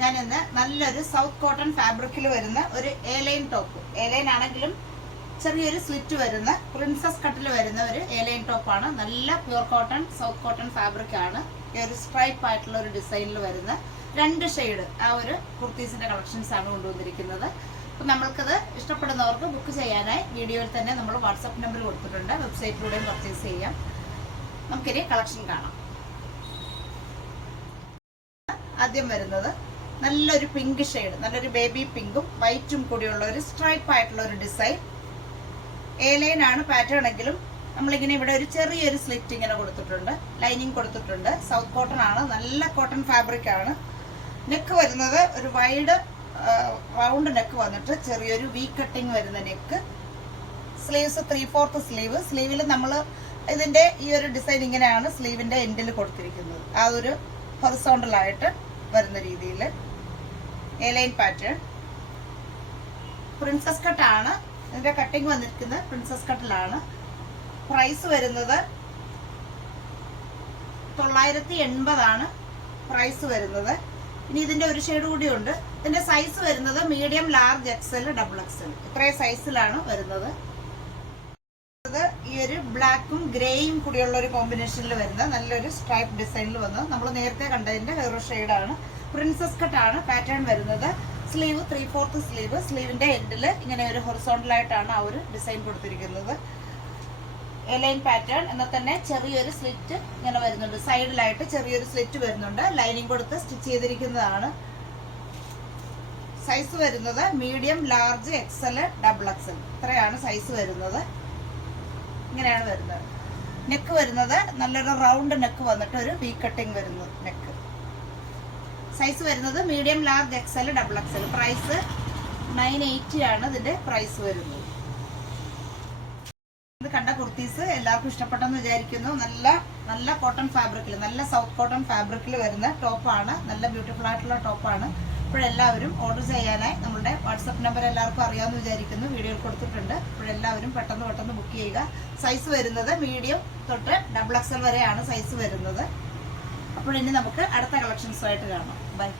ഞാൻ ഇന്ന് നല്ലൊരു സൗത്ത് കോട്ടൺ ഫാബ്രിക്കിൽ വരുന്ന ഒരു എലൈൻ ടോപ്പ്, എലൈൻ ആണെങ്കിലും ചെറിയൊരു സ്ലിറ്റ് വരുന്ന പ്രിൻസസ് കട്ടിൽ വരുന്ന ഒരു എലൈൻ ടോപ്പാണ്. നല്ല pure cotton south cotton fabric ആണ്. ഈ ഒരു സ്ട്രൈപ്പ് ആയിട്ടുള്ള ഒരു ഡിസൈനിൽ വരുന്ന 2 ഷെയ്ഡ് ആ ഒരു കുർത്തീസിന്റെ കളക്ഷൻസ് ആണ് കൊണ്ടുവന്നിരിക്കുന്നത്. അപ്പം നമ്മൾക്കത് ഇഷ്ടപ്പെടുന്നവർക്ക് ബുക്ക് ചെയ്യാനായി വീഡിയോയിൽ തന്നെ നമ്മൾ വാട്സപ്പ് നമ്പർ കൊടുത്തിട്ടുണ്ട്. വെബ്സൈറ്റിലൂടെയും പർച്ചേസ് ചെയ്യാം. നമുക്കിനി കളക്ഷൻ കാണാം. ആദ്യം വരുന്നത് നല്ലൊരു പിങ്ക് ഷെയ്ഡ്, നല്ലൊരു ബേബി പിങ്കും വൈറ്റും കൂടിയുള്ള ഒരു സ്ട്രൈപ്പ് ആയിട്ടുള്ള ഒരു ഡിസൈൻ. എലൈൻ ആണ് പാറ്റേൺ എങ്കിലും നമ്മളിങ്ങനെ ഇവിടെ ഒരു ചെറിയൊരു സ്ലിറ്റ് ഇങ്ങനെ കൊടുത്തിട്ടുണ്ട്, ലൈനിങ് കൊടുത്തിട്ടുണ്ട്. സൗത്ത് കോട്ടൺ ആണ്, നല്ല കോട്ടൺ ഫാബ്രിക് ആണ്. നെക്ക് വരുന്നത് ഒരു വൈഡ് റൗണ്ട് നെക്ക് വന്നിട്ട് ചെറിയൊരു വി കട്ടിങ് വരുന്ന നെക്ക്. Sleeves 3/4 sleeve. സ്ലീവിൽ നമ്മൾ ഇതിന്റെ ഈ ഒരു ഡിസൈൻ ഇങ്ങനെയാണ് സ്ലീവിന്റെ എൻഡിൽ കൊടുത്തിരിക്കുന്നത്. ആ ഒരു ഹൊറിസോണ്ടലായിട്ട് വരുന്ന രീതിയിൽ എലൈൻ പാറ്റേൺ. പ്രിൻസസ് കട്ട് ആണ് ഇതിന്റെ കട്ടിങ് വന്നിരിക്കുന്നത്, പ്രിൻസസ് കട്ടിലാണ്. പ്രൈസ് വരുന്നത് 980 ആണ് പ്രൈസ് വരുന്നത്. ഇനി ഇതിന്റെ ഒരു ഷെയ്ഡ് കൂടി ഉണ്ട്. ഇതിന്റെ സൈസ് വരുന്നത് medium, large, XL, double XL ഇത്രയും സൈസിലാണ് വരുന്നത്. ഈ ഒരു ബ്ലാക്കും ഗ്രേയും കൂടിയുള്ള ഒരു കോമ്പിനേഷനിൽ വരുന്ന നല്ലൊരു സ്ട്രൈപ്പ് ഡിസൈനിൽ വന്നത് നമ്മൾ നേരത്തെ കണ്ടതിന്റെ വേറൊരു ഷെയ്ഡാണ്. പ്രിൻസസ് കട്ടാണ് പാറ്റേൺ വരുന്നത്. Sleeve 3/4 sleeve. സ്ലീവിന്റെ എൻഡിൽ ഇങ്ങനെ ഒരു ഹൊറിസോണ്ടലായിട്ടാണ് ആ ഒരു ഡിസൈൻ കൊടുത്തിരിക്കുന്നത്. എലൈൻ പാറ്റേൺ എന്നാൽ തന്നെ ചെറിയൊരു സ്ലിറ്റ് ഇങ്ങനെ വരുന്നുണ്ട്, സൈഡിലായിട്ട് ചെറിയൊരു സ്ലിറ്റ് വരുന്നുണ്ട്. ലൈനിങ് കൊടുത്ത് സ്റ്റിച്ച് ചെയ്തിരിക്കുന്നതാണ്. സൈസ് വരുന്നത് medium, large, XL, double XL ഇത്രയാണ് സൈസ് വരുന്നത്. ഇങ്ങനെയാണ് വരുന്നത്. നെക്ക് വരുന്നത് നല്ലൊരു റൗണ്ട് നെക്ക് വന്നിട്ട് ഒരു വി കട്ടിങ് വരുന്നു നെക്ക്. സൈസ് വരുന്നത് medium, large, XL, double XL. Price 980 ആണ് ഇതിന്റെ പ്രൈസ് വരുന്നത്. ഇത് കണ്ട കുർത്തീസ് എല്ലാവർക്കും ഇഷ്ടപ്പെട്ടെന്ന് വിചാരിക്കുന്നു. നല്ല കോട്ടൺ ഫാബ്രിക്കിൽ, നല്ല സൗത്ത് കോട്ടൺ ഫാബ്രിക്കിൽ വരുന്ന ടോപ്പാണ്. നല്ല ബ്യൂട്ടിഫുൾ ആയിട്ടുള്ള ടോപ്പാണ്. ഇപ്പോഴെല്ലാവരും ഓർഡർ ചെയ്യാനായി നമ്മളുടെ വാട്സപ്പ് നമ്പർ എല്ലാവർക്കും അറിയാമെന്ന് വിചാരിക്കുന്നു, വീഡിയോയിൽ കൊടുത്തിട്ടുണ്ട്. ഇപ്പോഴെല്ലാവരും പെട്ടെന്ന് ബുക്ക് ചെയ്യുക. സൈസ് വരുന്നത് മീഡിയം തൊട്ട് ഡബിൾ എക്സൽ വരെയാണ് സൈസ് വരുന്നത്. അപ്പോൾ ഇനി നമുക്ക് അടുത്ത കളക്ഷൻസുമായിട്ട് കാണാം. ബൈ.